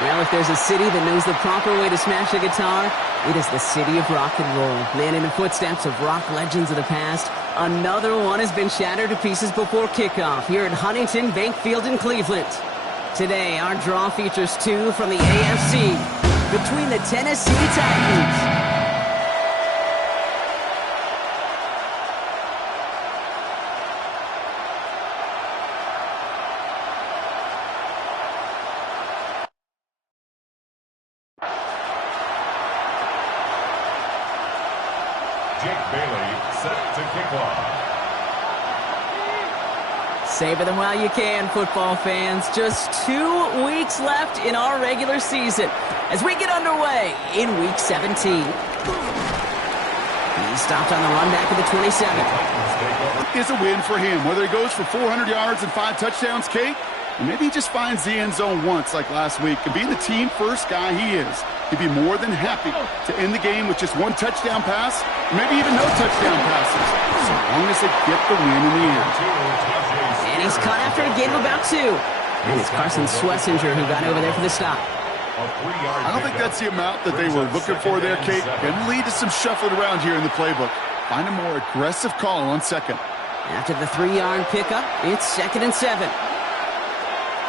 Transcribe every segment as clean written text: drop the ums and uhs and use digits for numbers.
Well, if there's a city that knows the proper way to smash a guitar, it is the city of rock and roll. And in the footsteps of rock legends of the past, another one has been shattered to pieces before kickoff here at Huntington Bank Field in Cleveland. Today, our draw features two from the AFC between the Tennessee Titans. Jake Bailey set to kick off. Savor them while you can, football fans. Just 2 weeks left in our regular season as we get underway in Week 17. He stopped on the run back at the 27. Is a win for him, whether he goes for 400 yards and 5 touchdowns, Kate, or maybe he just finds the end zone once like last week. And being the team-first guy he is, he'd be more than happy to end the game with just 1 touchdown pass, maybe even no touchdown passes, so long as they get the win in the end. And he's caught after a gain of about 2. And it's Carson Swessinger who got over there for the stop. I don't think that's the amount that they were looking for there, Kate. Going to lead to some shuffling around here in the playbook. Find a more aggressive call on second. After the 3-yard pickup, it's 2nd and 7.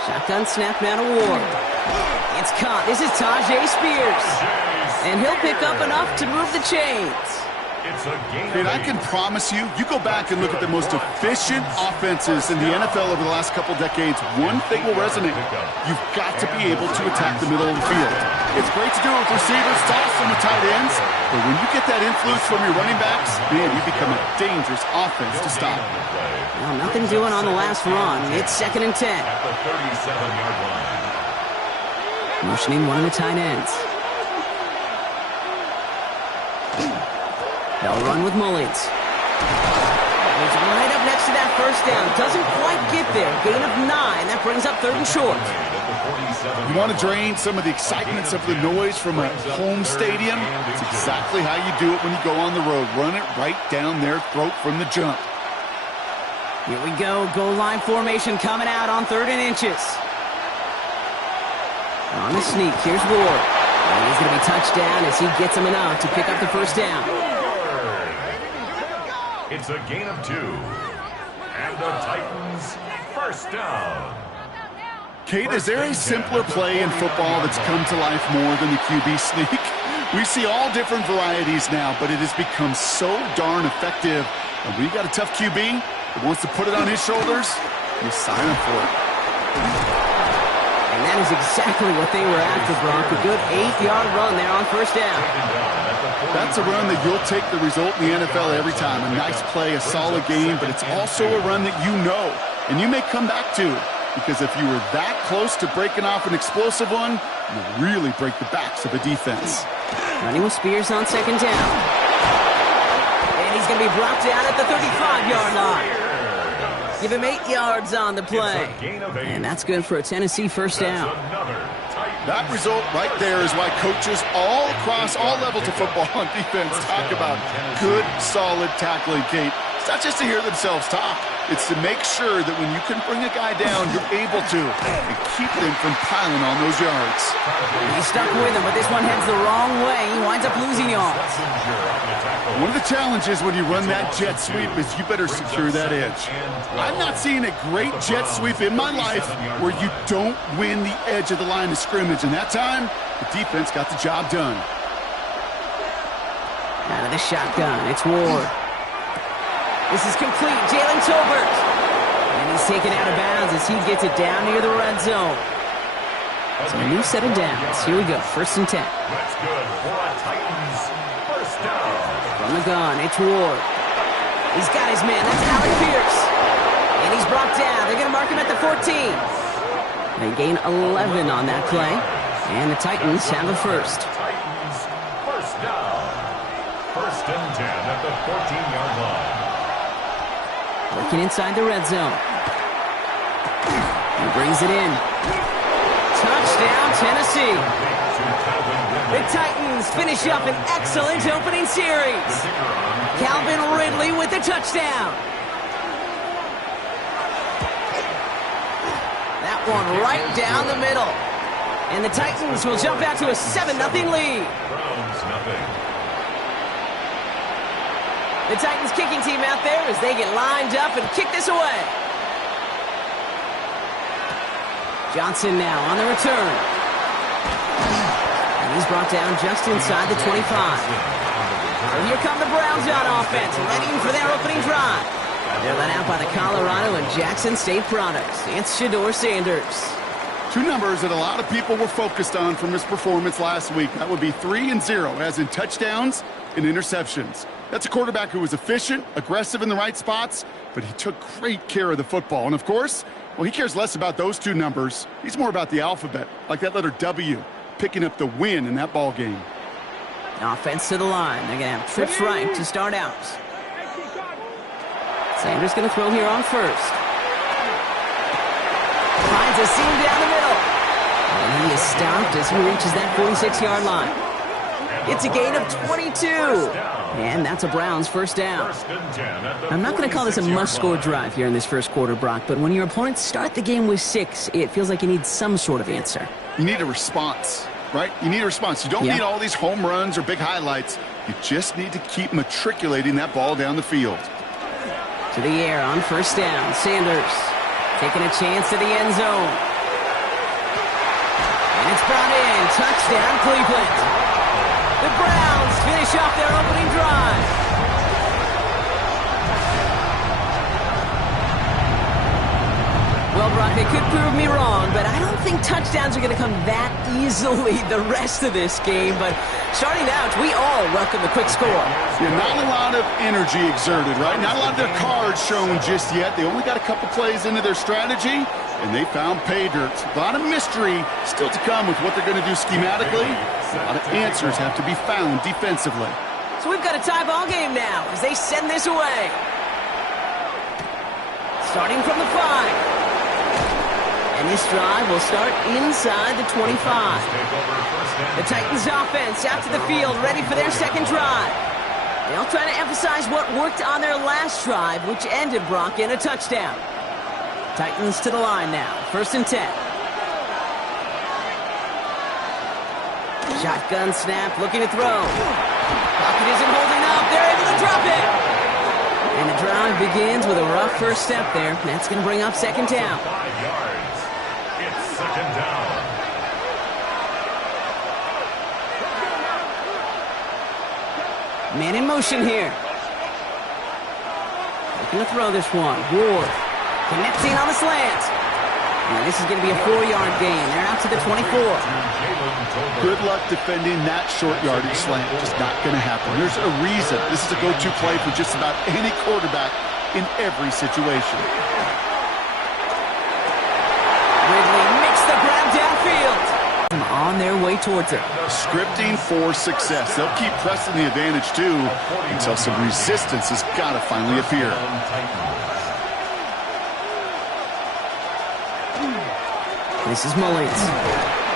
Shotgun snap now to Ward. It's caught. This is Tyjae Spears. And he'll pick up enough to move the chains. And I can promise you, you go back and look at the most efficient offenses in the NFL over the last couple decades, one thing will resonate. You've got to be able to attack the middle of the field. It's great to do it with receivers, it's awesome with tight ends, but when you get that influence from your running backs, man, you become a dangerous offense to stop. Well, nothing doing on the last run. It's 2nd and 10. At the 37-yard line. Motioning one of the tight ends. They'll run with Mullins. He's right up next to that first down. Doesn't quite get there. Gain of 9. That brings up 3rd and short. You want to drain some of the excitements of the noise from a home stadium? It's exactly how you do it when you go on the road. Run it right down their throat from the jump. Here we go. Goal line formation coming out on 3rd and inches. On the sneak, here's Ward. And he's going to be touched down as he gets him enough to pick up the first down. It's a gain of 2. And the Titans first down. Kate, is there a simpler play in football that's come to life more than the QB sneak? We see all different varieties now, but it has become so darn effective. And when you got a tough QB that wants to put it on his shoulders, you sign him for it. And that is exactly what they were after, Brock. A good 8-yard run there on first down. That's a run that you'll take the result in the NFL every time. A nice play, a solid game, but it's also a run that you know, and you may come back to. Because if you were that close to breaking off an explosive one, you really break the backs of the defense. Running with Spears on 2nd down. And he's going to be brought down at the 35-yard line. Give him 8 yards on the play. And that's good for a Tennessee first down. That result right there is why coaches all across all levels of football on defense talk about good, solid tackling, Kate. It's not just to hear themselves talk. It's to make sure that when you can bring a guy down, you're able to and keep them from piling on those yards. He's stuck with him, but this one heads the wrong way. He winds up losing yards. One of the challenges when you run that jet sweep is you better secure that edge. I've not seen a great jet sweep in my life where you don't win the edge of the line of scrimmage. And that time, the defense got the job done. Out of the shotgun, it's Ward. This is complete. Jalen Tolbert. And he's taken out of bounds as he gets it down near the red zone. So a new set of downs. Here we go. 1st and 10. That's good for a Titans first down. From the gun, it's Ward. He's got his man. That's Alec Pierce. And he's brought down. They're going to mark him at the 14. They gain 11 on that play. And the Titans have a first. Titans first down. 1st and 10 at the 14-yard line. Working inside the red zone. He brings it in. Touchdown, Tennessee. The Titans finish up an excellent opening series. Calvin Ridley with the touchdown. That one right down the middle. And the Titans will jump out to a 7-0 lead. Browns nothing. The Titans kicking team out there as they get lined up and kick this away. Johnson now on the return. And he's brought down just inside the 25. So here come the Browns on offense, ready for their opening drive. They're led out by the Colorado and Jackson State products. It's Shedeur Sanders. Two numbers that a lot of people were focused on from his performance last week. That would be 3 and 0, as in touchdowns and interceptions. That's a quarterback who was efficient, aggressive in the right spots, but he took great care of the football. And of course, well, he cares less about those two numbers. He's more about the alphabet, like that letter W, picking up the win in that ball game. Offense to the line. They're going to have trips right to start out. Sanders going to throw here on first. Finds a seam down the middle. And he is stopped as he reaches that 46-yard line. It's a gain of 22. And that's a Browns first down. I'm not going to call this a must-score drive here in this first quarter, Brock, but when your opponents start the game with 6, it feels like you need some sort of answer. You need a response, right? You need a response. You don't need all these home runs or big highlights. You just need to keep matriculating that ball down the field. To the air on first down. Sanders taking a chance to the end zone. And it's brought in. Touchdown, Cleveland. The Browns finish off their opening drive. Well, Brock, they could prove me wrong, but I don't think touchdowns are going to come that easily the rest of this game. But starting out, we all welcome the quick score. Yeah, not a lot of energy exerted, right? Not a lot of their cards shown just yet. They only got a couple plays into their strategy, and they found pay dirt. A lot of mystery still to come with what they're going to do schematically. A lot of answers have to be found defensively. So we've got a tie ball game now as they send this away. Starting from the 5. And this drive will start inside the 25. The Titans offense out to the field, ready for their second drive. They'll try to emphasize what worked on their last drive, which ended, Brock, in a touchdown. Titans to the line now. 1st and 10. Shotgun snap, looking to throw. Pocket isn't holding up. They're able to drop it. And the drive begins with a rough first step there. That's going to bring up second down. 5 yards. It's second down. Man in motion here. Looking to throw this one. Ward connecting on the slant. Now this is going to be a 4-yard gain. They're out to the 24. Good luck defending that short yardage slant. Just not going to happen. There's a reason. This is a go-to play for just about any quarterback in every situation. Ridley makes the grab downfield. On their way towards it. Scripting for success. They'll keep pressing the advantage, too, until some resistance has got to finally appear. This is Mullins.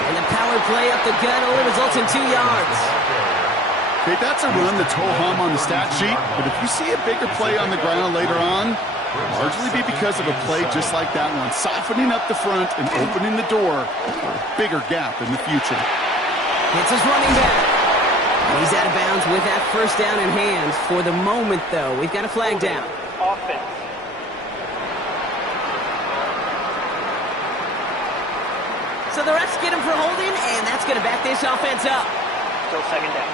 And the power play up the gut only results in 2 yards. Okay, that's a run that's ho-hum on the stat sheet, but if you see a bigger play on the ground later on, largely be because of a play just like that one, softening up the front and opening the door for a bigger gap in the future. It's his running back. And he's out of bounds with that first down in hand. For the moment, though, we've got a flag down. Offense. So the refs get him for holding, and that's going to back this offense up. Still second down.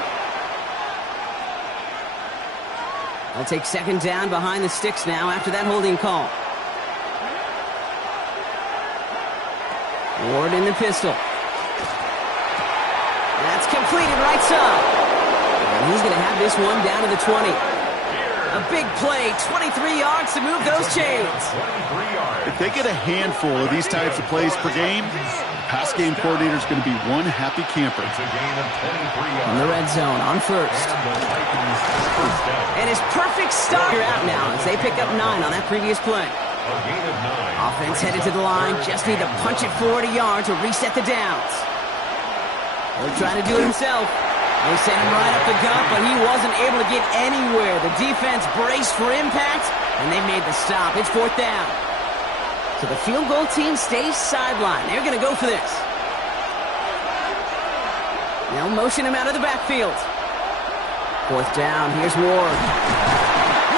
They'll take second down behind the sticks now after that holding call. Ward in the pistol. That's completed right side. And he's going to have this one down to the 20. A big play, 23 yards to move those chains. If they get a handful of these types of plays per game, the pass game coordinator is going to be one happy camper. In the red zone on first. And his perfect start. You're out now as they pick up 9 on that previous play. Offense headed to the line. Just need to punch it 40 yards to reset the downs. He'll try to do it himself. They sent him right up the gut, but he wasn't able to get anywhere. The defense braced for impact, and they made the stop. It's 4th down. So the field goal team stays sidelined. They're going to go for this. They'll motion him out of the backfield. Fourth down, here's Ward.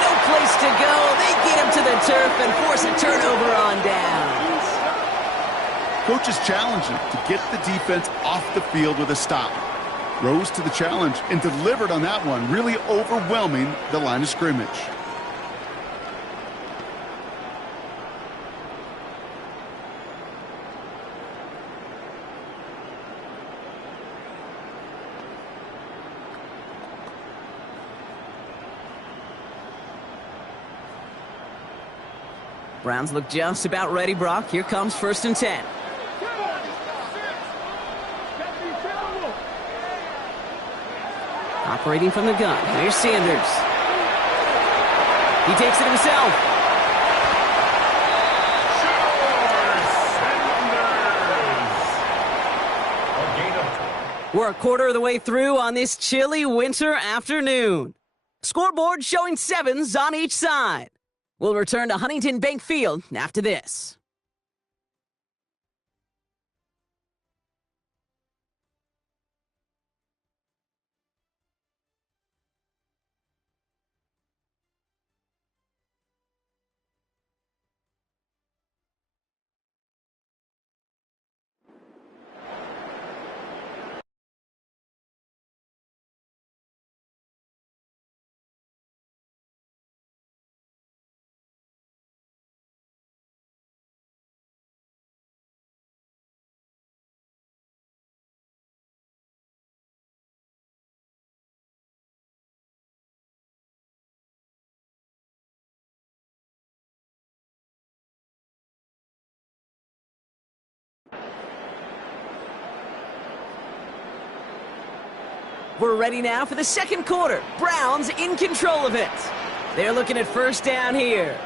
No place to go. They get him to the turf and force a turnover on downs. Coach is challenging to get the defense off the field with a stop. Rose to the challenge and delivered on that one, really overwhelming the line of scrimmage. Browns look just about ready, Brock. Here comes 1st and 10. Operating from the gun. Here's Sanders. He takes it himself. We're a quarter of the way through on this chilly winter afternoon. Scoreboard showing 7s on each side. We'll return to Huntington Bank Field after this. We're ready now for the second quarter. Browns in control of it. They're looking at 1st down here.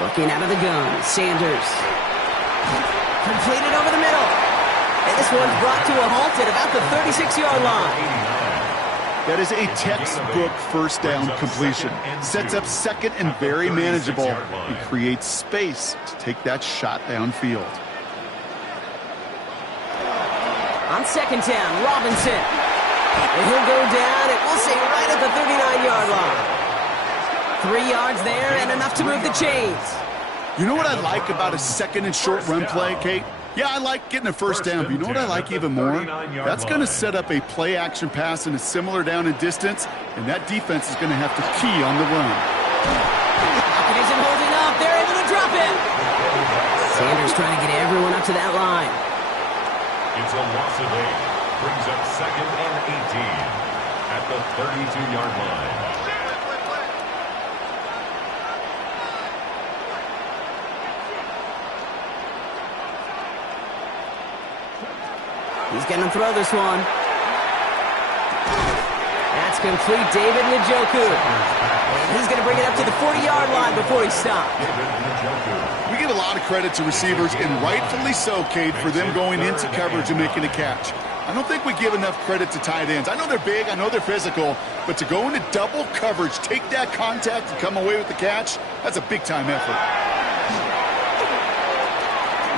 Looking out of the gun, Sanders. Completed over the middle. And this one's brought to a halt at about the 36-yard line. That is a textbook 1st down completion. Sets up 2nd and very manageable. It creates space to take that shot downfield. On 2nd down, Robinson. And he'll go down, and we'll say right at the 39-yard line. 3 yards there and enough to move the chains. You know what I like about a 2nd and short run play, Kate? Yeah, I like getting a 1st down, but you know what I like even more? That's going to set up a play-action pass in a similar down and distance, and that defense is going to have to key on the run. Pocket isn't holding up. They're able to drop it. Sanders trying to get everyone up to that line. It's a loss of 8. Brings up 2nd and 18 at the 32-yard line. He's going to throw this one. That's complete. David Njoku. And he's going to bring it up to the 40-yard line before he stops. We give a lot of credit to receivers, and rightfully so, Kate, for them going into coverage and making a catch. I don't think we give enough credit to tight ends. I know they're big, I know they're physical, but to go into double coverage, take that contact, and come away with the catch, that's a big-time effort.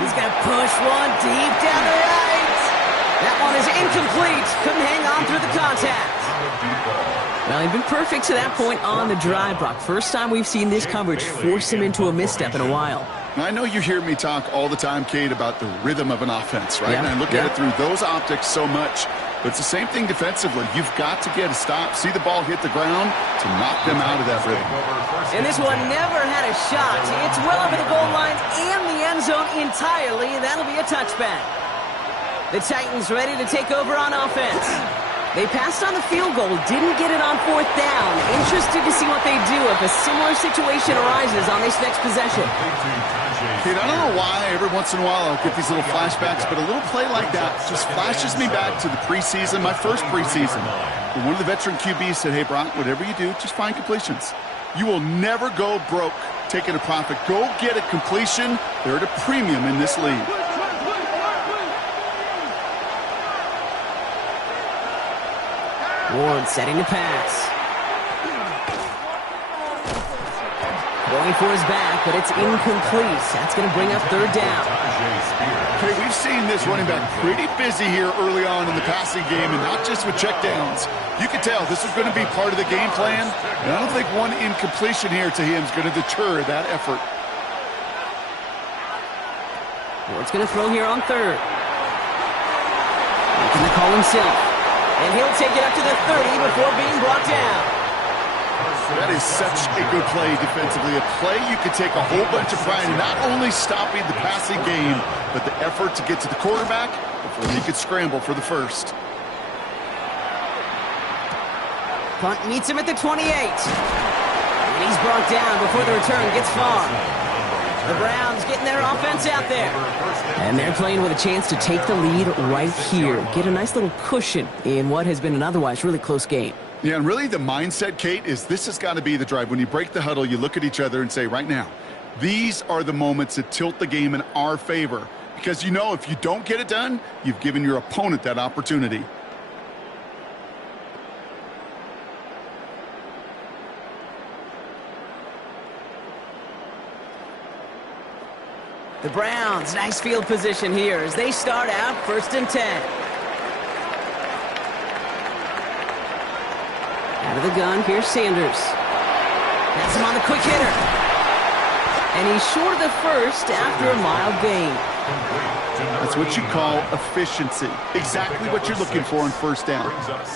He's going to push one deep down the right. That one is incomplete. Couldn't hang on through the contact. Well, he's been perfect to that point on the drive, Brock. First time we've seen this coverage force him into a misstep in a while. I know you hear me talk all the time, Kate, about the rhythm of an offense, right? Yeah, and I look at it through those optics so much. But it's the same thing defensively. You've got to get a stop, see the ball hit the ground to knock them out of that rhythm. And this one never had a shot. It's well over the goal line and the end zone entirely, and that'll be a touchback. The Titans ready to take over on offense. They passed on the field goal, didn't get it on 4th down. Interested to see what they do if a similar situation arises on this next possession. Kate, I don't know why every once in a while I'll get these little flashbacks, but a little play like that just flashes me back to the preseason, my first preseason. When one of the veteran QBs said, hey, Brock, whatever you do, just find completions. You will never go broke taking a profit. Go get a completion. They're at a premium in this league. Ward setting the pass. Going for his back, but it's incomplete. That's going to bring up third down. Okay, we've seen this running back pretty busy here early on in the passing game, and not just with checkdowns. You can tell this is going to be part of the game plan, and I don't think one incompletion here to him is going to deter that effort. Ward's going to throw here on third. Making the call himself. And he'll take it up to the 30 before being brought down. That is such a good play defensively. A play you could take a whole bunch of pride in, not only stopping the passing game, but the effort to get to the quarterback before he could scramble for the first. Punt meets him at the 28. And he's brought down before the return gets far. The Browns getting their offense out there. And they're playing with a chance to take the lead right here. Get a nice little cushion in what has been an otherwise really close game. Yeah, and really the mindset, Kate, is this has got to be the drive. When you break the huddle, you look at each other and say, right now, these are the moments that tilt the game in our favor. Because you know if you don't get it done, you've given your opponent that opportunity. The Browns, nice field position here as they start out 1st and 10. Out of the gun, here's Sanders. That's him on the quick hitter. And he's short of the first after a mild gain. That's what you call efficiency. Exactly what you're looking for on first down.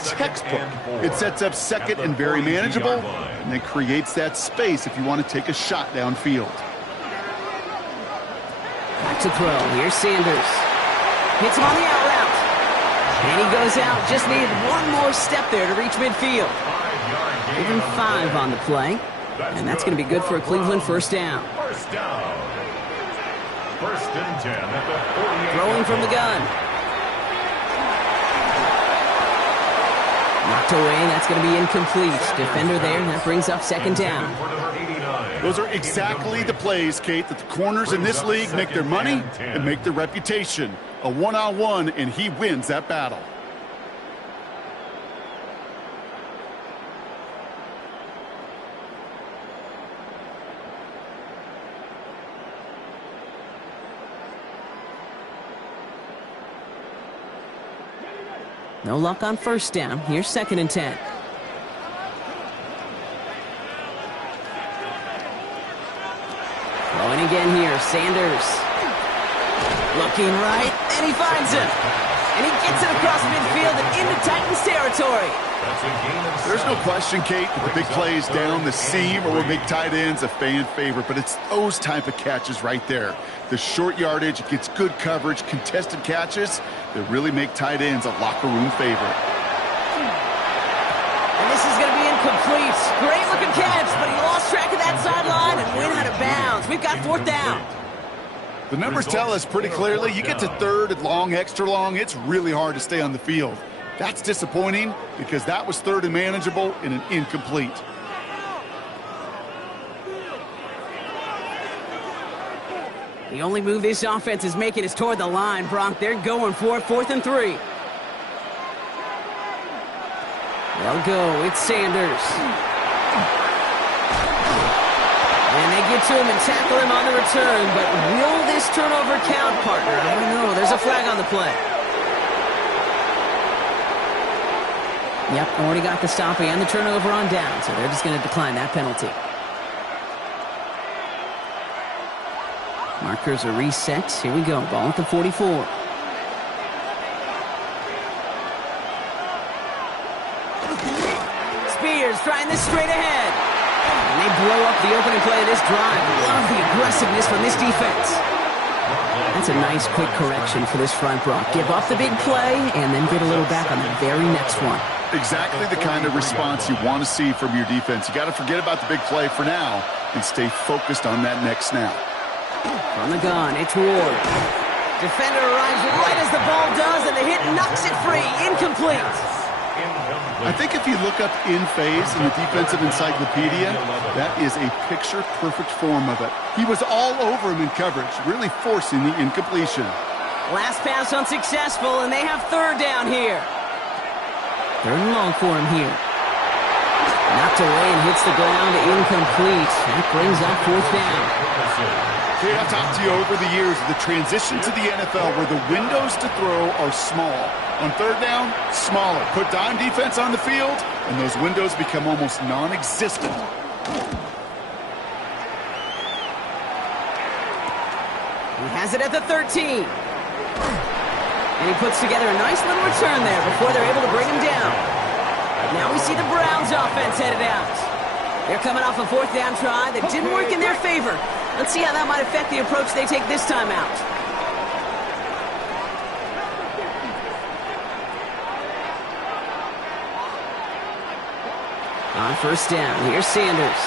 Textbook. It sets up second and very manageable, and then creates that space if you want to take a shot downfield. Back to throw. Here's Sanders. Hits him on the out route. And he goes out. Just needed one more step there to reach midfield. Give him 5 on the play. And that's going to be good for a Cleveland first down. First down. 1st and 10 at the 48. Throwing from the gun. Knocked away. That's going to be incomplete. Defender there. That brings up 2nd down. Those are exactly the plays, Kate, that the corners in this league make their money and make their reputation. A one-on-one, and he wins that battle. No luck on first down. Here's 2nd and 10. Throwing again here, Sanders. Looking right, and he finds him. And he gets it across midfield and into Titans territory. There's no question, Kate, that the big plays down the seam or with big tight ends a fan favorite, but it's those type of catches right there. The short yardage, it gets good coverage, contested catches that really make tight ends a locker room favorite. And this is going to be incomplete. Great looking catch, but he lost track of that sideline and went out of bounds. We've got 4th down. The numbers tell us pretty clearly, you get to 3rd and long, extra long, it's really hard to stay on the field. That's disappointing because that was 3rd and manageable and an incomplete. The only move this offense is making is toward the line, Brock. They're going for it, 4th and 3. They'll go. It's Sanders. And they get to him and tackle him on the return, but will this turnover count, partner? I don't know. There's a flag on the play. Yep, already got the stop and the turnover on down, so they're just going to decline that penalty. Markers are reset. Here we go. Ball at the 44. Spears trying this straight ahead. And they blow up the opening play of this drive. Love the aggressiveness from this defense. That's a nice quick correction for this front, Brock. Give up the big play and then get a little back on the very next one. Exactly the kind of response you want to see from your defense. You got to forget about the big play for now and stay focused on that next snap. From the gun, it's Ward. Defender arrives right as the ball does, and the hit knocks it free. Incomplete. I think if you look up in phase in the defensive encyclopedia, that is a picture-perfect form of it. He was all over him in coverage, really forcing the incompletion. Last pass unsuccessful, and they have 3rd down here. 3rd and long for him here. Knocked away and hits the ground, incomplete. That brings up 4th down. Okay, I've talked to you over the years of the transition to the NFL where the windows to throw are small. On 3rd down, smaller. Put dime defense on the field, and those windows become almost non-existent. He has it at the 13. And he puts together a nice little return there before they're able to bring him down. Now we see the Browns offense headed out. They're coming off a 4th down try that didn't work in their favor. Let's see how that might affect the approach they take this time out. On 1st down, here's Sanders.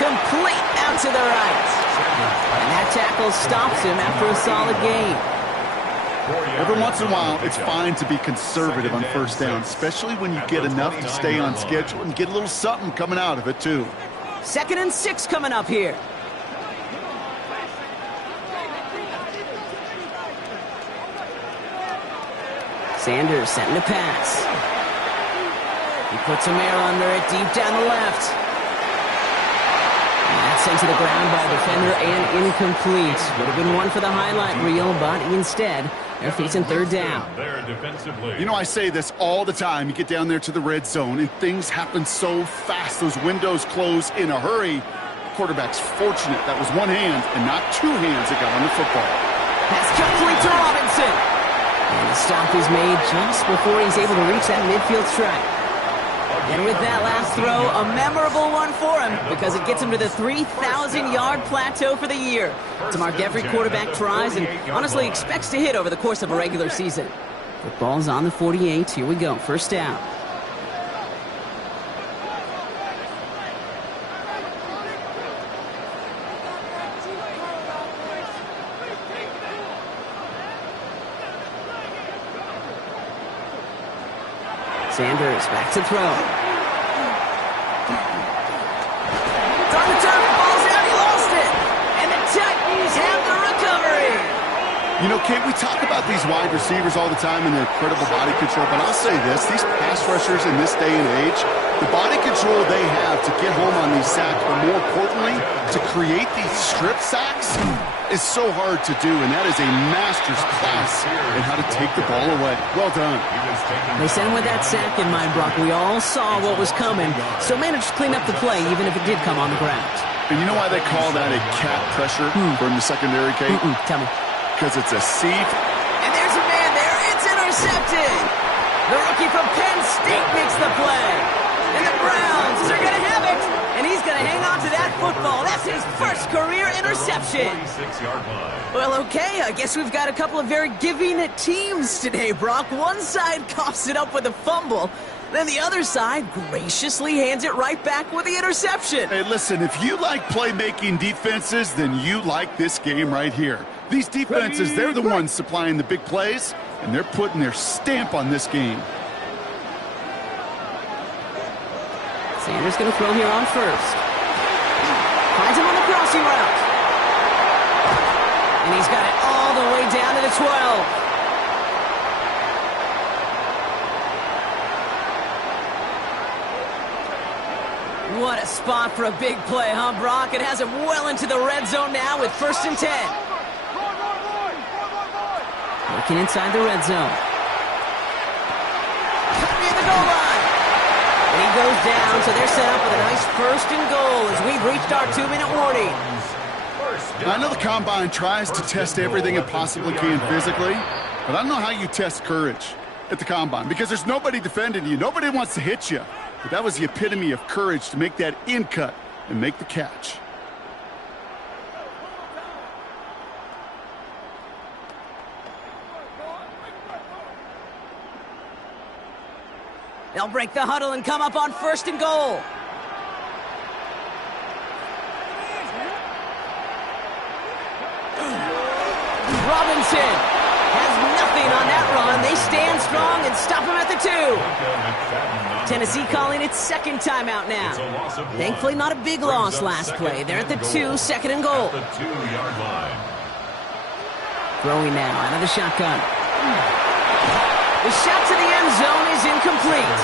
Complete out to the right. And that tackle stops him after a solid gain. Every once in a while, it's fine to be conservative on 1st down, especially when you get enough to stay on schedule and get a little something coming out of it, too. 2nd and 6 coming up here. Sanders setting to pass. He puts a air under it deep down the left. And that's sent to the ground by a defender and incomplete. Would have been one for the highlight reel, but instead, they're facing 3rd down. You know, I say this all the time. You get down there to the red zone, and things happen so fast. Those windows close in a hurry. The quarterback's fortunate. That was one hand and not 2 hands that got on the football. Pass complete to Robinson. And the stop is made just before he's able to reach that midfield strike. And with that last throw, a memorable one for him because it gets him to the 3,000-yard plateau for the year. To mark every quarterback tries and honestly expects to hit over the course of a regular season. Football's on the 48. Here we go. 1st down. Sanders back to throw. It's on the turf, ball's out, he lost it. And the Titans have the recovery. You know, Kate, we talk about these wide receivers all the time and their incredible body control, but I'll say this, these pass rushers in this day and age, the body control they have to get home on these sacks, but more importantly, to create these strip sacks is so hard to do, and that is a master's class in how to take the ball away. Well done. They sent him with that sack in mind, Brock. We all saw what was coming, so managed to clean up the play, even if it did come on the ground. And you know why they call that a cat pressure from the secondary, Kate? Tell me. Because it's a seat. And there's a man there. It's intercepted. The rookie from Penn State makes the play. And the Browns are going to have it. And he's going to hang on to that football. That's his first career interception. Well, okay, I guess we've got a couple of very giving teams today, Brock. One side coughs it up with a fumble. Then the other side graciously hands it right back with the interception. Hey, listen, if you like playmaking defenses, then you like this game right here. These defenses, they're the ones supplying the big plays, and they're putting their stamp on this game. Sanders going to throw here on 1st. Finds him on the crossing route. And he's got it all the way down to the 12. What a spot for a big play, huh, Brock? It has him well into the red zone now with 1st and 10. Looking inside the red zone. Near the goal line. And he goes down, so they're set up with a nice 1st and goal as we've reached our 2-minute warning. I know the Combine tries to test everything it possibly can physically, but I don't know how you test courage at the Combine because there's nobody defending you. Nobody wants to hit you. But that was the epitome of courage to make that in cut and make the catch. They'll break the huddle and come up on 1st and goal. Robinson has nothing on that run. They stand strong and stop him at the 2. Tennessee calling its 2nd timeout now. Thankfully, not a big loss last play. They're at the 2, 2nd and goal. Throwing now out of the shotgun. The shot to the end zone is incomplete.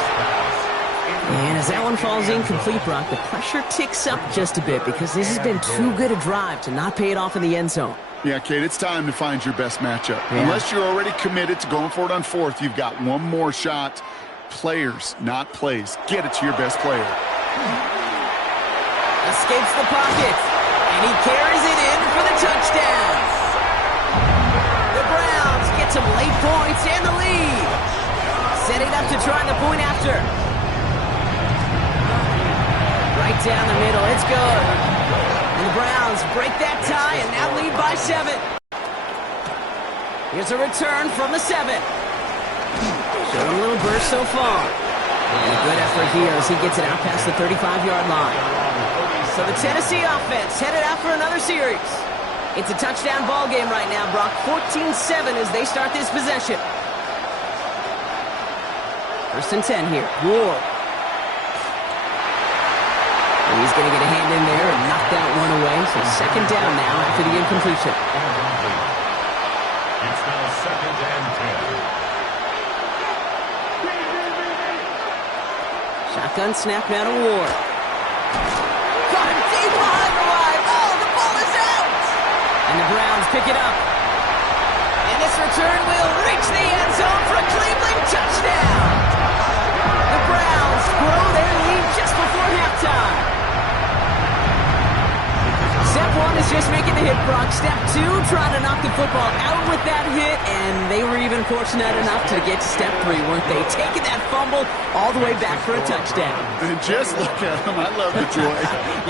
And as that one falls incomplete, Brock, the pressure ticks up just a bit because this has been too good a drive to not pay it off in the end zone. Yeah, Kate, it's time to find your best matchup. Yeah. Unless you're already committed to going for it on fourth, you've got one more shot. Players, not plays. Get it to your best player. Escapes the pocket, and he carries it in for the touchdown. The Browns get some late points and the lead. Setting up to try the point after. Right down the middle, it's good. And the Browns break that tie and now lead by 7. Here's a return from the 7. Showing a little burst so far. And a good effort here as he gets it out past the 35-yard line. So the Tennessee offense headed out for another series. It's a touchdown ball game right now, Brock. 14-7 as they start this possession. 1st and 10 here. Ward. And he's going to get a hand in there and knock that one away. So 2nd down now after the incompletion. It's now 2nd and 10. Shotgun snap now to Ward. Got him deep behind the line. Oh, the ball is out! And the Browns pick it up. And this return will reach the end zone for a Cleveland touchdown. The Browns grow their lead just before halftime. Step 1 is just making the hit, Brock. Step 2, trying to knock the football out with that hit, and they were even fortunate enough to get to step 3, weren't they? Taking that fumble all the way back for a touchdown. And just look at them. I love the joy.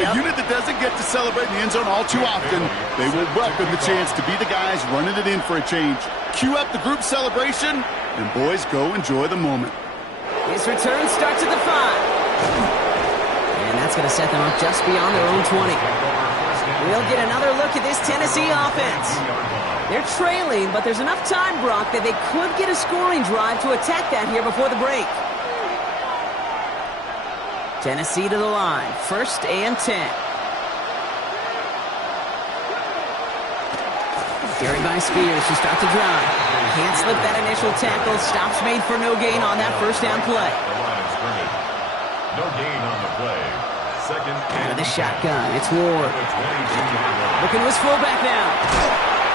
A unit that doesn't get to celebrate in the end zone all too often, they will welcome the chance to be the guys running it in for a change. Cue up the group celebration, and boys, go enjoy the moment. This return starts at the 5. And that's going to set them up just beyond their own 20. We'll get another look at this Tennessee offense. They're trailing, but there's enough time, Brock, that they could get a scoring drive to attack that here before the break. Tennessee to the line. 1st and 10. Carried by Spears to start the drive. Can't slip that initial tackle. Stops made for no gain on that 1st down play. No gain on the play. 2nd and the shotgun. It's Ward. Looking to his fullback now.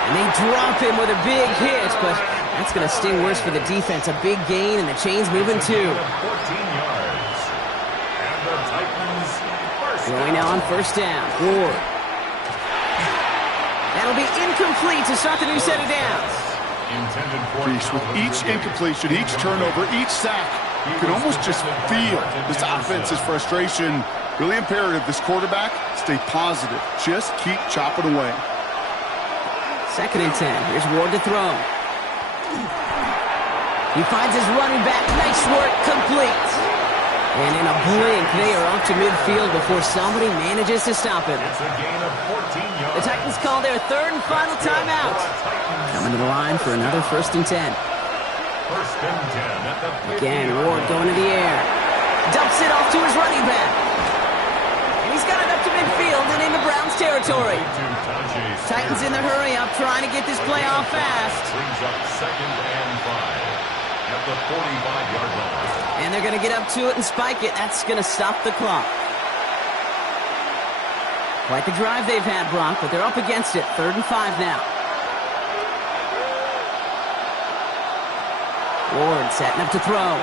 And they drop him with a big hit, but that's going to sting worse for the defense. A big gain, and the chain's moving too. 14 yards. And the Titans going now on 1st down. Ward. That'll be incomplete to start the new set of downs. With each incompletion, each turnover, each sack, you can almost just feel this offense's frustration. Really imperative this quarterback stay positive. Just keep chopping away. 2nd and 10. Here's Ward to throw. He finds his running back. Nice work. Complete. And in a blink, they are off to midfield before somebody manages to stop him. It's a gain of 14 yards. The Titans call their 3rd and final timeout. Coming to the line for another 1st and 10. 1st and 10 at the 50. Again, Ward going to the air. Dumps it off to his running back. And he's got it up to midfield and into Browns territory. Titans in the hurry-up, trying to get this play off fast. Brings up 2nd and 5 at the 45-yard line. And they're going to get up to it and spike it. That's going to stop the clock. Quite the drive they've had, Brock, but they're up against it. 3rd and 5 now. Ward setting up to throw.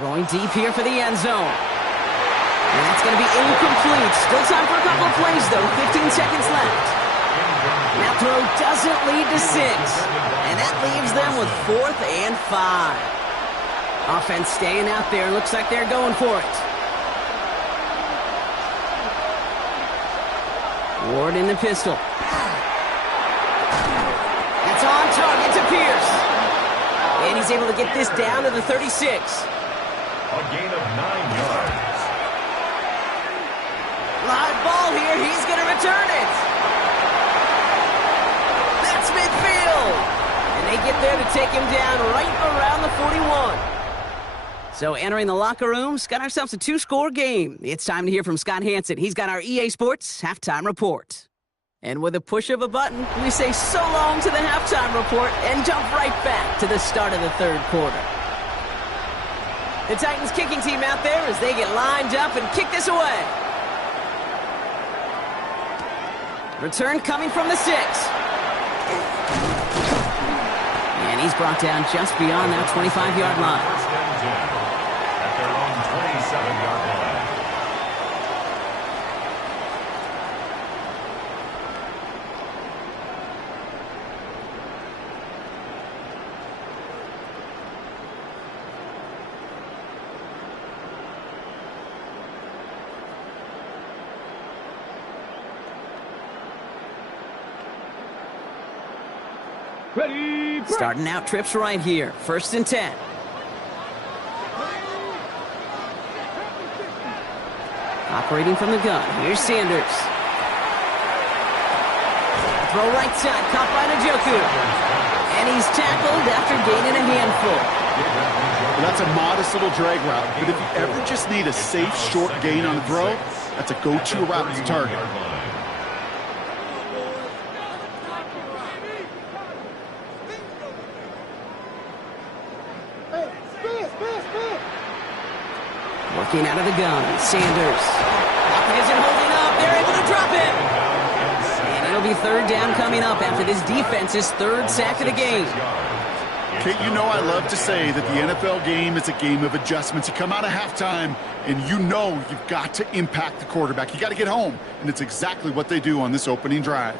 Throwing deep here for the end zone. And that's going to be incomplete. Still time for a couple of plays, though. 15 seconds left. That throw doesn't lead to 6. And that leaves them with 4th and 5. Offense staying out there. Looks like they're going for it. Ward in the pistol. That's on target to Pierce. And he's able to get this down to the 36. A gain of 9 yards. Live ball here. He's going to return it. That's midfield. And they get there to take him down right around the 41. So entering the locker rooms, got ourselves a 2-score game. It's time to hear from Scott Hanson. He's got our EA Sports Halftime Report. And with a push of a button, we say so long to the halftime report and jump right back to the start of the third quarter. The Titans kicking team out there as they get lined up and kick this away. Return coming from the 6. And he's brought down just beyond that 25-yard line. First and 10 at their own 27-yard line. Starting out trips right here. First and 10. Operating from the gun. Here's Sanders. Throw right side. Caught by Njoku. And he's tackled after gaining a handful. Well, that's a modest little drag route. But if you ever just need a safe, short gain on a throw, that's a go-to route to target. Working out of the gun, Sanders. Isn't holding up. They're able to drop it. And it'll be third down coming up after this defense's third sack of the game. Kate, you know I love to say that the NFL game is a game of adjustments. You come out of halftime, and you know you've got to impact the quarterback. You got to get home, and it's exactly what they do on this opening drive.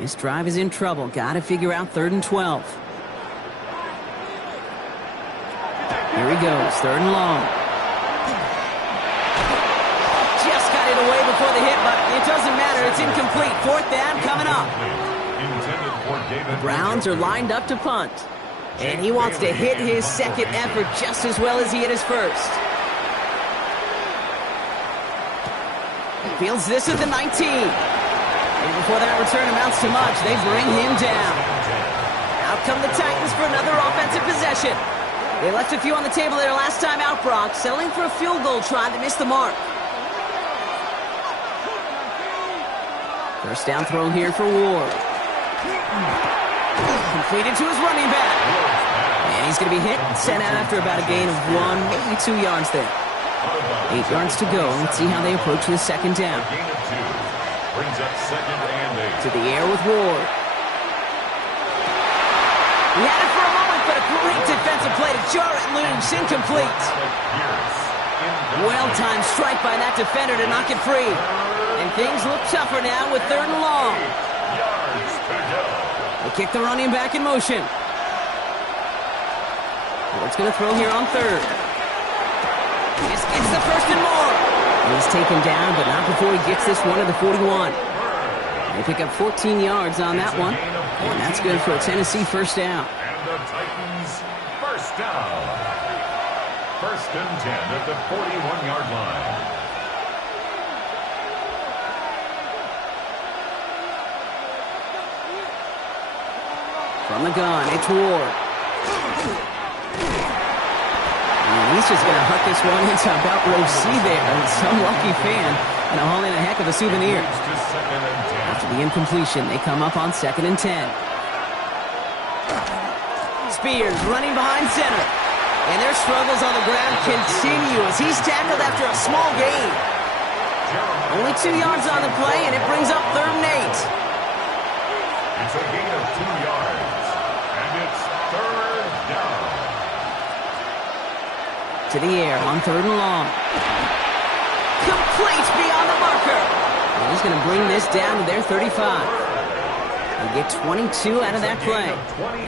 This drive is in trouble. Got to figure out third and 12. Here he goes, third and long. Just got it away before the hit, but it doesn't matter. It's incomplete. Fourth down coming up. The Browns are lined up to punt. And he wants to hit his second effort just as well as he hit his first. Fields this at the 19. And before that return amounts to much, they bring him down. Out come the Titans for another offensive possession. They left a few on the table there last time out, Brock, settling for a field goal try that missed the mark. First down throw here for Ward. Completed to his running back. And he's going to be hit and sent out after about a gain of 1, maybe 2 yards there. 8 yards to go. Let's see how they approach the second down. Brings up second and 8. To the air with Ward. He had it for a moment, but a great defensive play to jar it loose. Incomplete. Well-timed strike by that defender to knock it free. And things look tougher now with third and long. They kick the running back in motion. Ward's going to throw here on third. This gets the first and more. He's taken down, but not before he gets this one to the 41. They pick up 14 yards on that one, and that's good for a Tennessee first down. And the Titans first down. First and 10 at the 41-yard line. From the gun, it's Ward. And he's just going to huck this one into about row C there. And some lucky fan and a haul in a heck of a souvenir. After the incompletion, they come up on second and 10. Spears running behind center. And their struggles on the ground continue as he's tackled after a small gain. Only 2 yards on the play, and it brings up third and 8. It's a gain of 2 yards, and it's third down. To the air on third and long. Complete beyond the marker. And he's going to bring this down to their 35. They get 22 out of that play.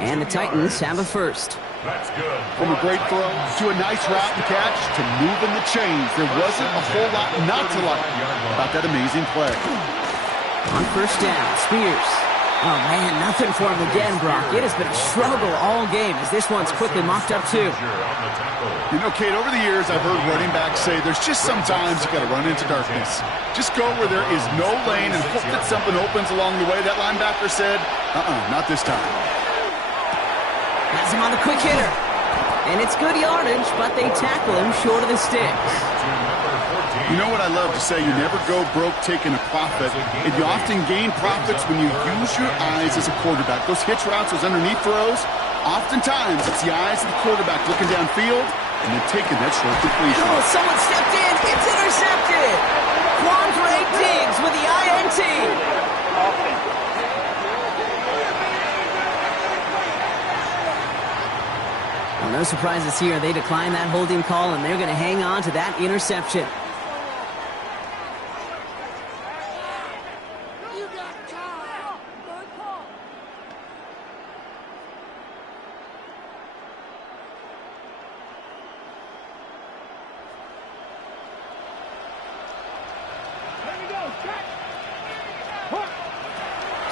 And the Titans have a first. That's good. From a great throw to a nice route and catch to moving the chains, there wasn't a whole lot not to like about that amazing play. On first down, Spears. Oh, man, nothing for him again, Brock. It has been a struggle all game as this one's quickly mopped up, too. You know, Kate, over the years, I've heard running backs say there's just sometimes you got to run into darkness. Just go where there is no lane and hope that something opens along the way. That linebacker said, not this time. Has him on the quick hitter. And it's good yardage, but they tackle him short of the sticks. You know what I love to say? You never go broke taking a profit, and you often gain profits when you use your eyes as a quarterback. Those hitch routes, those underneath throws, oftentimes it's the eyes of the quarterback looking downfield and then taking that short completion. Oh, someone stepped in. It's intercepted. Quandre Diggs with the INT. Offense. Well, no surprises here. They decline that holding call, and they're going to hang on to that interception.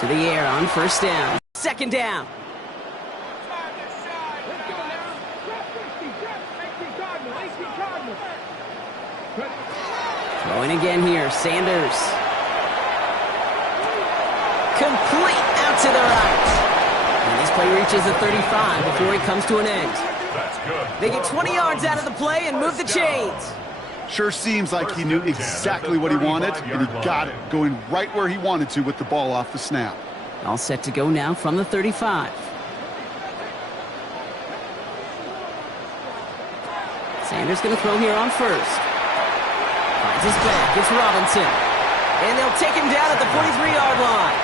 To the air on first down. Second down. Throwing again here, Sanders. Complete out to the right. And this play reaches the 35 before it comes to an end. That's good. They get 20 yards out of the play and move the chains. Sure seems like he knew exactly what he wanted, and he got it, going right where he wanted to with the ball off the snap. All set to go now from the 35. Sanders going to throw here on first. Finds his back. It's Robinson. And they'll take him down at the 43-yard line.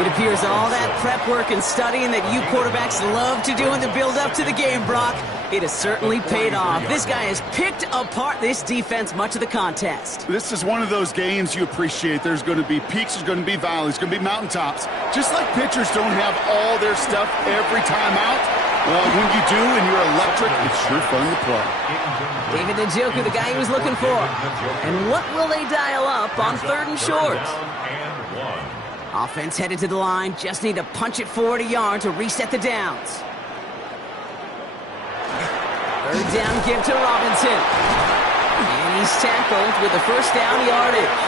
It appears all that prep work and studying that you quarterbacks love to do in the build-up to the game, Brock, it has certainly paid off. This guy has picked apart this defense much of the contest. This is one of those games you appreciate. There's going to be peaks, there's going to be valleys, there's going to be mountaintops. Just like pitchers don't have all their stuff every time out, well, when you do and you're electric, it's sure fun to play. David Njoku, the guy he was looking for. And what will they dial up on third and short? Offense headed to the line. Just need to punch it forward a yard to reset the downs. Third down give to Robinson. And he's tackled with the first down yardage.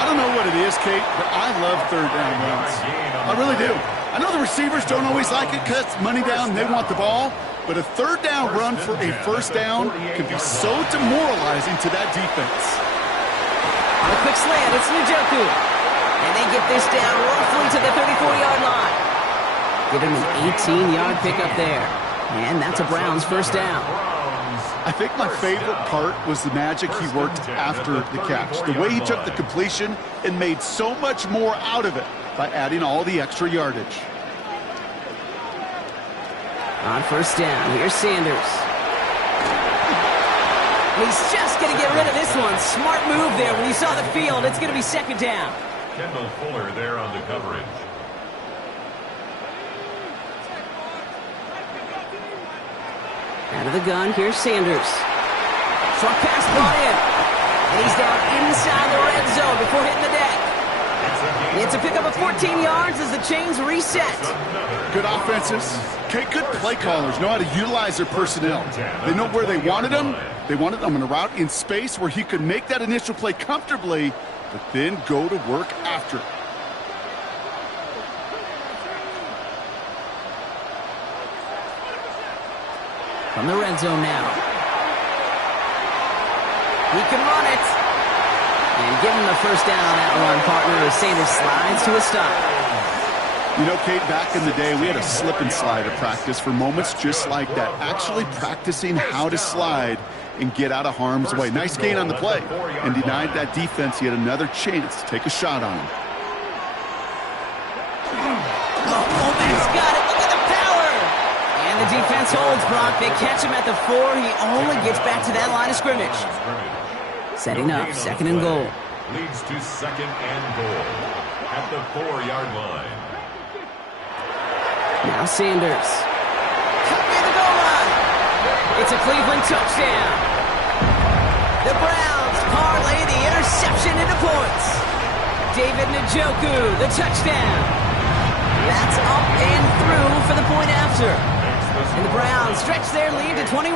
I don't know what it is, Kate, but I love third down runs. I really do. I know the receivers don't always like it because it's money down, they want the ball, but a third down run for a first down can be so demoralizing to that defense. On a quick slant, it's Njoku. And they get this down roughly to the 34-yard line. Give him an 18-yard pickup there. And that's a Browns first down. I think my favorite part was the magic he worked after the catch. The way he took the completion and made so much more out of it by adding all the extra yardage. On first down, here's Sanders. He's just going to get rid of this one. Smart move there when you saw the field. It's going to be second down. Kendall Fuller there on the coverage. Out of the gun, here's Sanders. Short pass brought in. And he's down inside the red zone before hitting the deck. It's a pickup of 14 yards as the chains reset. Good offenses. Okay, good play callers know how to utilize their personnel. They know where they wanted them. They wanted them on a route in space where he could make that initial play comfortably, but then go to work after it. From the red zone now. He can run it. And give him the first down on that run, partner, as Sanders slides to a stop. You know, Kate, back in the day, we had a slip and slide at practice for moments just like that. Actually practicing how to slide and get out of harm's way. Nice gain on the play. And denied that defense yet another chance to take a shot on him. Oh, he's got it. Look at the power. And the defense holds, Brock. They catch him at the 4. He only gets back to that line of scrimmage. Setting up, second and goal. Leads to second and goal at the 4-yard line. Now Sanders. Cut near the goal line. It's a Cleveland touchdown. The Browns parlay the interception into points. David Njoku, the touchdown. That's up and through for the point after. And the Browns stretch their lead to 21.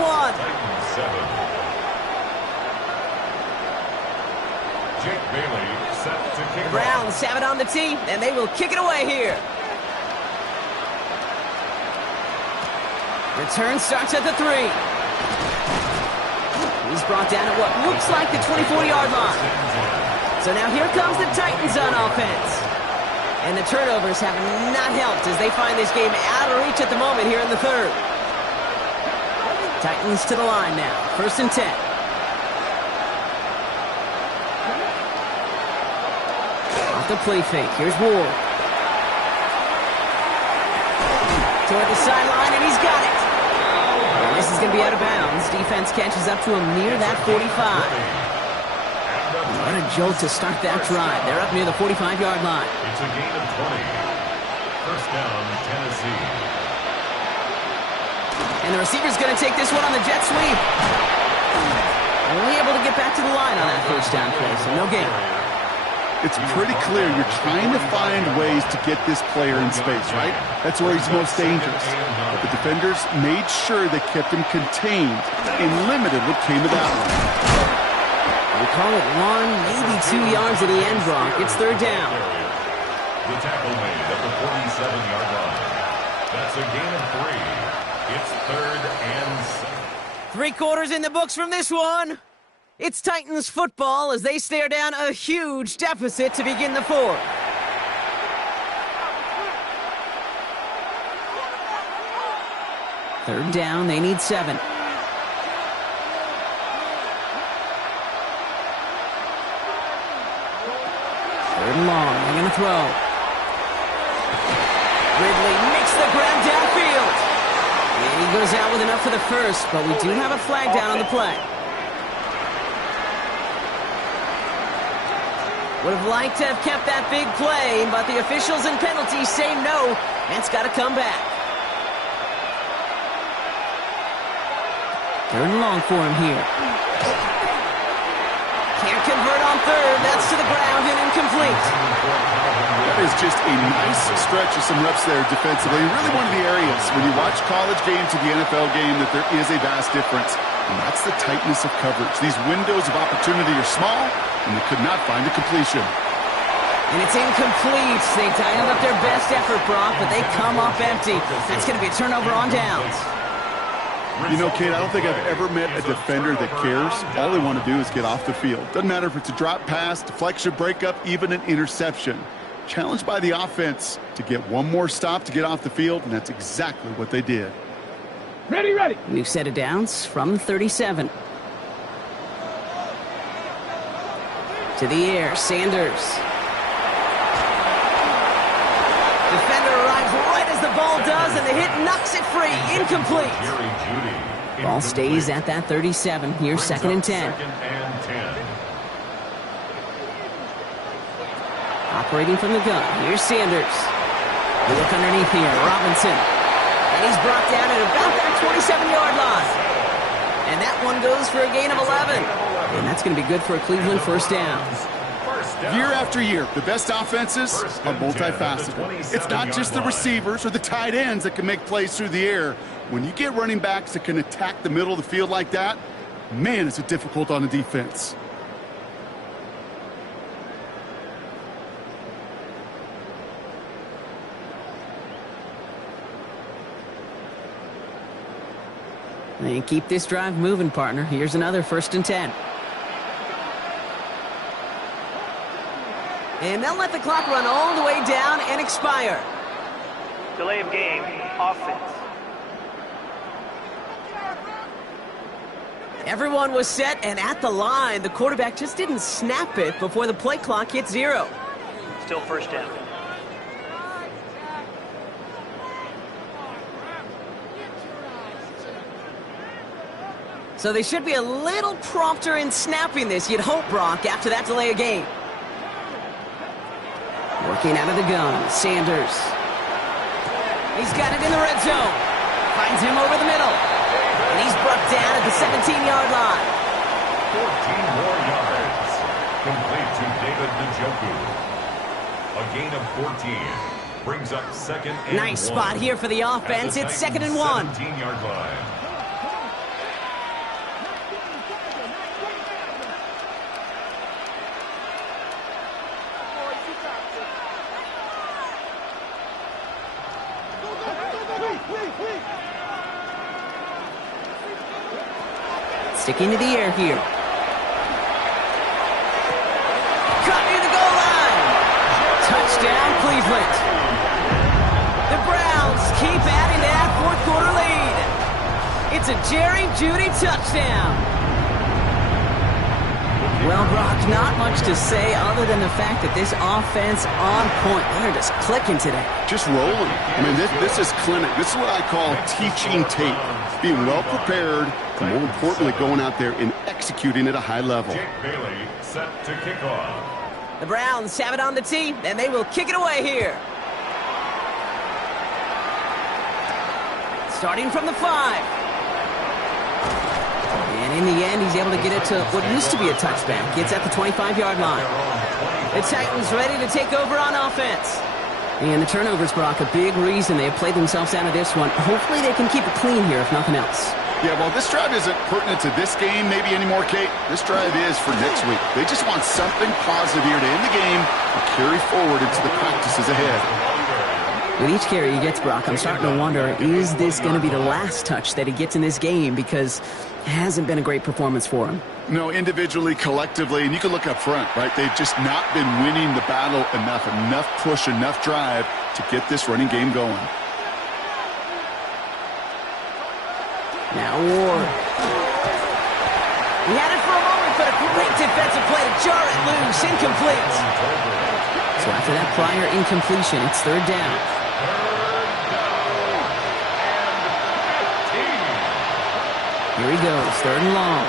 Jake Bailey set to kick The Browns have it on the tee, and they will kick it away here. Return starts at the 3. He's brought down at what looks like the 24-yard line. So now here comes the Titans on offense. And the turnovers have not helped as they find this game out of reach at the moment here in the 3rd. Titans to the line now. 1st and 10. Off the play fake. Here's Ward. Toward the sideline, and he's got it. And this is going to be out of bounds. Defense catches up to him near that 45. What a jolt to start that drive. They're up near the 45-yard line. It's a gain of 20. 1st down, Tennessee. And the receiver's going to take this one on the jet sweep. Only able to get back to the line on that 1st down play, so no gain. It's pretty clear you're trying to find ways to get this player in space, right? That's where he's most dangerous. But the defenders made sure they kept him contained and limited what came of that one. We call it 1, maybe 2 yards at the end, Brock. It's 3rd down. The tackle made at the 47-yard line. That's a gain of 3. It's 3rd and 7. 3 quarters in the books from this one. It's Titans football as they stare down a huge deficit to begin the 4th. Third down, they need 7. Third and long, they're going to throw. Ridley makes the grab downfield. And he goes out with enough for the 1st, but we do have a flag down on the play. Would have liked to have kept that big play, but the officials and penalties say no, and it's got to come back. 3rd and long for him here. Can't convert on 3rd. That's to the ground and incomplete. That is just a nice stretch of some reps there defensively. Really one of the areas when you watch college game to the NFL game that there is a vast difference. And that's the tightness of coverage. These windows of opportunity are small, and they could not find a completion. And it's incomplete. They dialed up their best effort, Brock, but they come up empty. That's going to be a turnover on downs. You know, Kate, I don't think I've ever met a defender that cares. All they want to do is get off the field. Doesn't matter if it's a drop pass, deflection, breakup, even an interception. Challenged by the offense to get one more stop to get off the field, and that's exactly what they did. Ready, ready. We've set it downs from 37. To the air, Sanders. Defender arrives right as the ball does, and the hit knocks it free. Incomplete. Ball stays at that 37. Here's 2nd and 10. Operating from the gun. Here's Sanders. We look underneath here. Robinson. And he's brought down at about that 27-yard line. And that one goes for a gain of 11. And that's going to be good for a Cleveland 1st down. Year after year, the best offenses are multifaceted. It's not just the receivers or the tight ends that can make plays through the air. When you get running backs that can attack the middle of the field like that, man, is it difficult on the defense. And keep this drive moving, partner. Here's another 1st and 10. And they'll let the clock run all the way down and expire. Delay of game, offense. Everyone was set and at the line. The quarterback just didn't snap it before the play clock hit 0. Still 1st down. So they should be a little prompter in snapping this, you'd hope, Brock, after that delay of game. Working out of the gun, Sanders. He's got it in the red zone. Finds him over the middle. And he's brought down at the 17-yard line. 14 more yards. Complete to David Njoku. A gain of 14. Brings up 2nd and 1. Nice spot here for the offense. It's 2nd and 1. 17-yard line. Sticking to the air here. Cut near the goal line. Touchdown, Cleveland. The Browns keep adding to that fourth quarter lead. It's a Jerry Jeudy touchdown. Well, Brock, not much to say other than the fact that this offense on point. They're just clicking today. Just rolling. I mean, this is clinic. This is what I call teaching tape. Being well prepared, and more importantly, going out there and executing at a high level. Jake Bailey set to kick off. The Browns have it on the tee, and they will kick it away here. Starting from the 5. And in the end, he's able to get it to what used to be a touchback. It's at the 25-yard line. The Titans ready to take over on offense. And the turnovers, Brock, a big reason they have played themselves out of this one. Hopefully they can keep it clean here, if nothing else. Yeah, well, this drive isn't pertinent to this game maybe anymore, Kate. This drive is for next week. They just want something positive here to end the game and carry forward into the practices ahead. With each carry he gets, Brock, I'm starting to wonder, is this going to be the last touch that he gets in this game? Because it hasn't been a great performance for him. No, individually, collectively, and you can look up front, right? They've just not been winning the battle enough push, enough drive to get this running game going. Now Ward. He had it for a moment, but a great defensive play to jar it loose, incomplete. So after that prior incompletion, it's third down. Here he goes, third and long.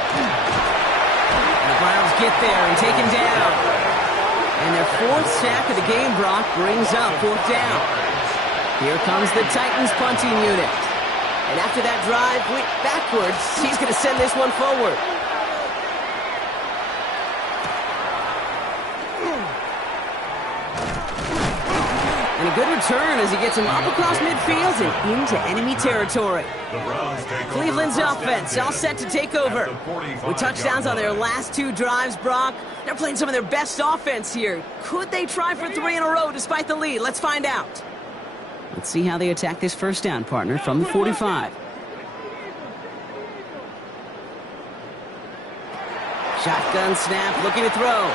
And the Browns get there and take him down. And their fourth sack of the game, Brock, brings up fourth down. Here comes the Titans punting unit. And after that drive went backwards, he's going to send this one forward. And a good return as he gets him up across midfield and into enemy territory. Cleveland's offense all set to take over. With touchdowns on their last two drives, Brock, they're playing some of their best offense here. Could they try for 3 in a row despite the lead? Let's find out. Let's see how they attack this first down, partner, from the 45. Shotgun snap, looking to throw.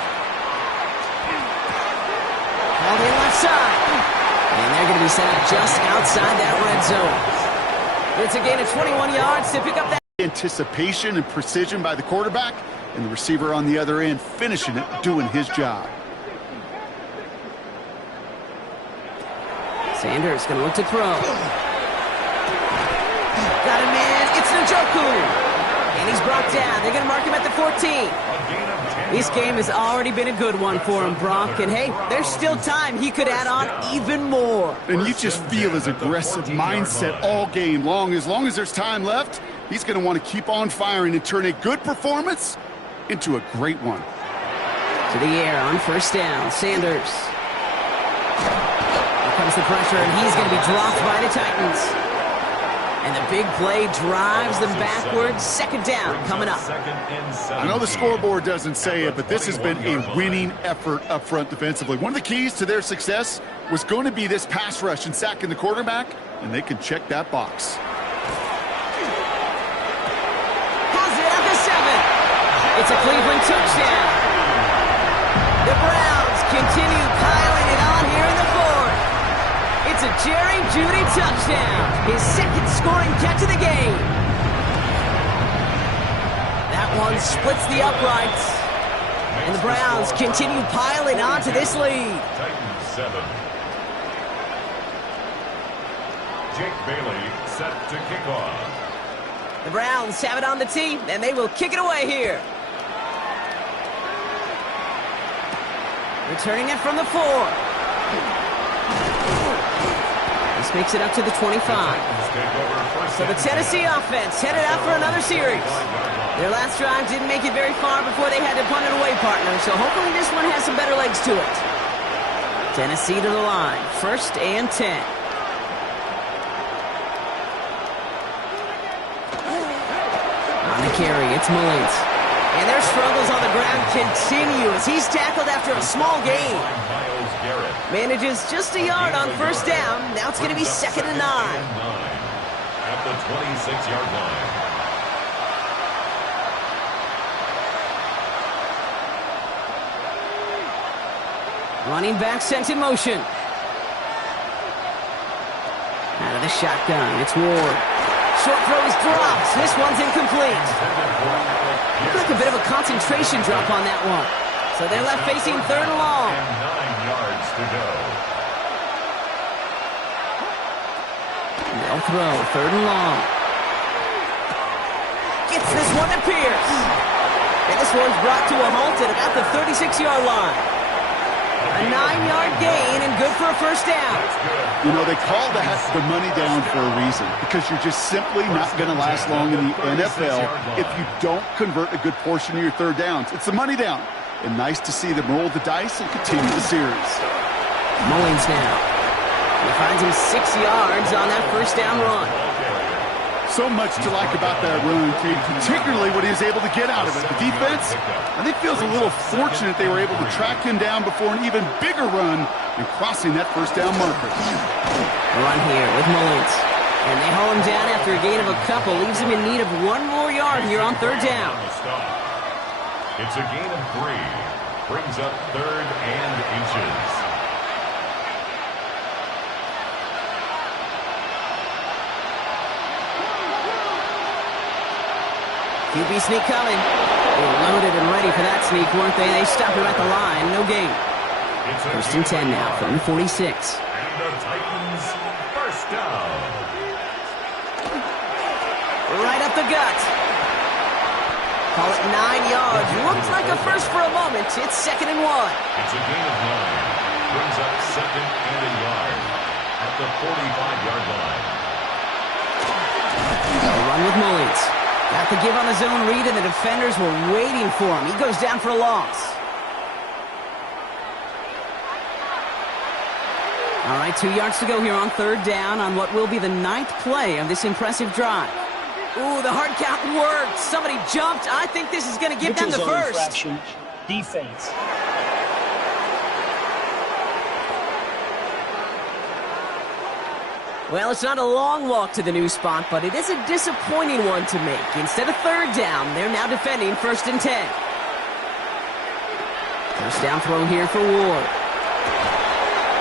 Called in left side. And they're going to be set up just outside that red zone. It's a gain of 21 yards to pick up that. Anticipation and precision by the quarterback, and the receiver on the other end finishing it, doing his job. Sanders going to look to throw. Got him in. It's Njoku. And he's brought down. They're going to mark him at the 14. This game has already been a good one for him, Brock. And, hey, there's still time. He could add on even more. And you just feel his aggressive mindset all game long. As long as there's time left, he's going to want to keep on firing and turn a good performance into a great one. To the air on first down. Sanders. Here comes the pressure, and he's going to be dropped by the Titans. And the big play drives them backwards. Second down coming up. I know the scoreboard doesn't say it, but this has been a winning effort up front defensively. One of the keys to their success was going to be this pass rush and sacking the quarterback, and they can check that box. Has it at the 7. It's a Cleveland touchdown. The Browns continue piling it on here in the 4th. It's a Jerry Jeudy touchdown, his second scoring catch of the game. That one splits the uprights, and the Browns continue piling on to this lead. Titans 7. Jake Bailey set to kick off. The Browns have it on the tee, and they will kick it away here. Returning it from the 4. This makes it up to the 25. So the Tennessee offense headed out for another series. Their last drive didn't make it very far before they had to punt it away, partner. So hopefully this one has some better legs to it. Tennessee to the line. 1st and 10. On the carry, it's Mullins. And their struggles on the ground continue as he's tackled after a small gain. Manages just a yard on first down. Now it's going to be 2nd and 9. At the 26-yard line. Running back sent in motion. Out of the shotgun, it's Ward. Short throw is dropped. This one's incomplete. Looked like a bit of a concentration drop on that one. So they're left facing third and long. 9 yards to go. They'll throw third and long. Gets this one to Pierce. And this one's brought to a halt at about the 36-yard line. A 9-yard gain and good for a first down. You know, they call that the money down for a reason, because you're just simply not going to last long in the NFL if you don't convert a good portion of your third downs. It's the money down. And nice to see them roll the dice and continue the series. Mullins now. He finds him 6 yards on that first down run. So much to like about that run, Kate, particularly what he was able to get out of it. The defense, I think, feels a little fortunate they were able to track him down before an even bigger run and crossing that first down marker. Run here with Mullins. And they haul him down after a gain of a couple. Leaves him in need of 1 more yard here on third down. It's a gain of 3. Brings up third and inches. QB sneak coming. They were loaded and ready for that sneak, weren't they? They stopped him at the line. No gain. First and 10 now from the 46. And the Titans first down. Right up the gut. Call it 9 yards. Looks like a first for a moment. It's second and 1. It's a gain of 9. Brings up second and a yard at the 45-yard line. They'll run with Mullins. Got the give on the zone read, and the defenders were waiting for him. He goes down for a loss. All right, 2 yards to go here on third down on what will be the 9th play of this impressive drive. Ooh, the hard count worked. Somebody jumped. I think this is going to give them the first. Infraction. Defense. Well, it's not a long walk to the new spot, but it is a disappointing one to make. Instead of third down, they're now defending first and 10. First down throw here for Ward.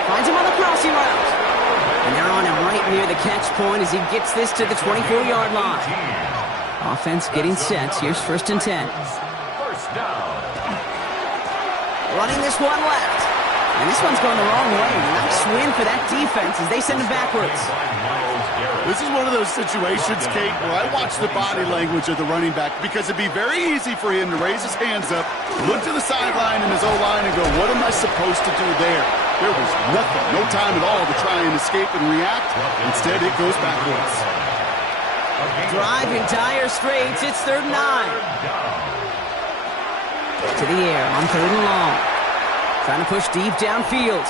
Finds him on the crossing route. And they're on him right near the catch point as he gets this to the 24-yard line. Offense getting set. Here's first and 10. First down. Running this one left. And this one's going the wrong way. Nice win for that defense as they send him backwards. This is one of those situations, Kate, where I watch the body language of the running back, because it'd be very easy for him to raise his hands up, look to the sideline in his O-line and go, what am I supposed to do there? There was nothing, no time at all to try and escape and react. Instead, it goes backwards. Drive in dire straits. It's third and 9. To the air on third and long. Trying to push deep downfield.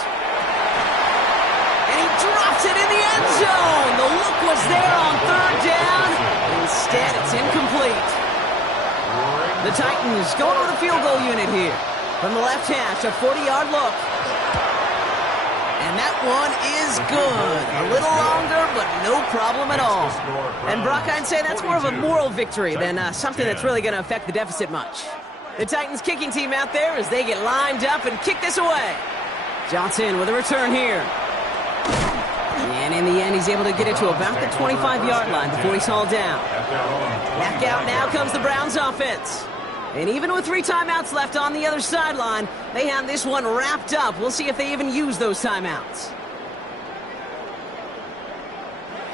And he drops it in the end zone. The look was there on third down. Instead, it's incomplete. The Titans going with a field goal unit here. From the left hash, a 40-yard look. And that one is good. A little longer, but no problem at all. And Brock, I'd say that's more of a moral victory than something that's really going to affect the deficit much. The Titans kicking team out there as they get lined up and kick this away. Johnson with a return here. And in the end, he's able to get it to about the 25-yard line before he's hauled down. Back out now comes the Browns offense. And even with 3 timeouts left on the other sideline, they have this one wrapped up. We'll see if they even use those timeouts.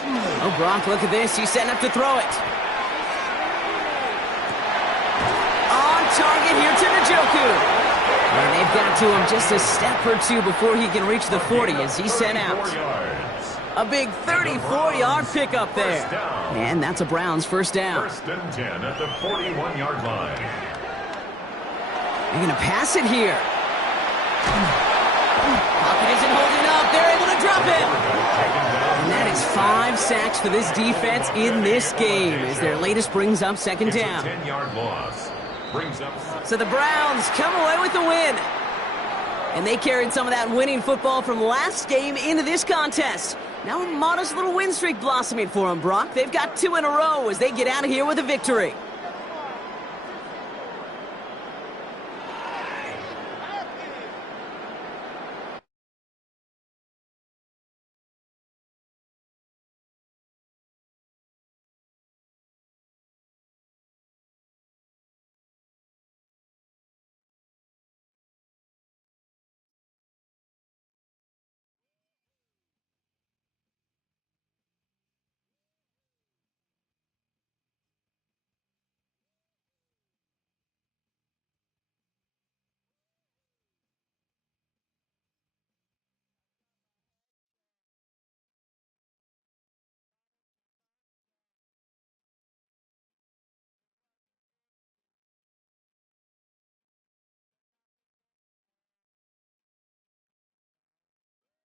Oh, Brock, look at this. He's setting up to throw it. Target here to Njoku. And they've got to him just a step or two before he can reach the 40 as he's sent out. A big 34-yard pickup there. And that's a Browns first down. First and 10 at the 41-yard line. They're going to pass it here. Pocket isn't holding up. They're able to drop it. And that is 5 sacks for this defense in this game as their latest brings up second down. It's a 10-yard loss. So the Browns come away with the win. And they carried some of that winning football from last game into this contest. Now a modest little win streak blossoming for them, Brock. They've got 2 in a row as they get out of here with a victory.